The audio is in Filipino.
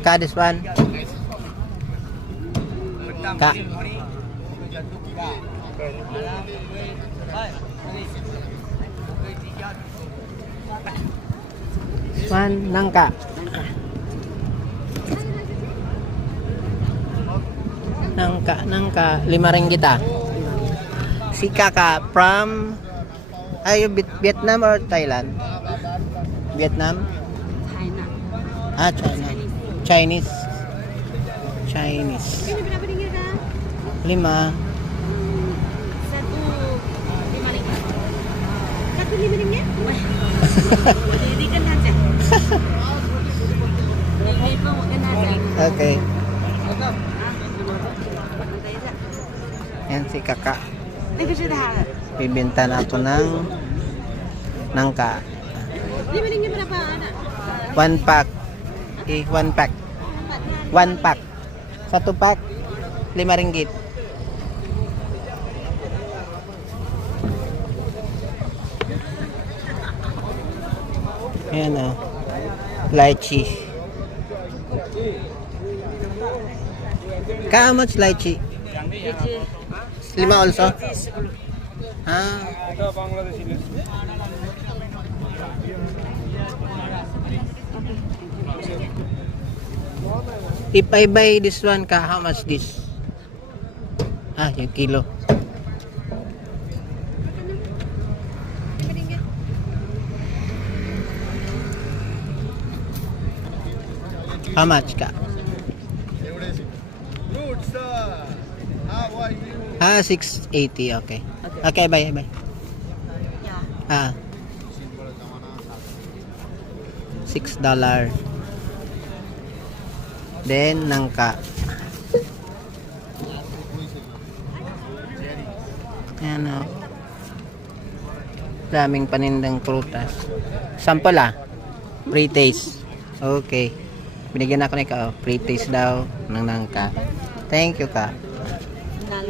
Ka, this one. Ka. This one, nangka. Nangka. 5 ringgit ah. Si Kaka from Vietnam or Thailand? Vietnam? China. Ah, China. Chinese. Ini berapa ringgit dah? 5. Satu 5 ringgit. Satu 5 ringgit? Wah. Ini kan aja. Ini pun mungkin aja. Okay. Yan si Kaka. Bibinta na ako ng nangka. 5 ringgit berapa anak? 1 pack. 1 pack. 1 pack. 1 pack 5 ringgit. Ayan o. Lychee. How much lychee? 5 also? Ah. If I buy this one, how much this? Ah, yung kilo. How much ka? Ah, 680, okay. Okay, bye. Ya. Ah. $6. Then, nangka. Ayan o. Daming panindang prutas. Sample ah. Pre-taste. Okay. Binigyan ako ni Ka. Oh. Pre-taste daw ng nangka. Thank you, Ka. Nang.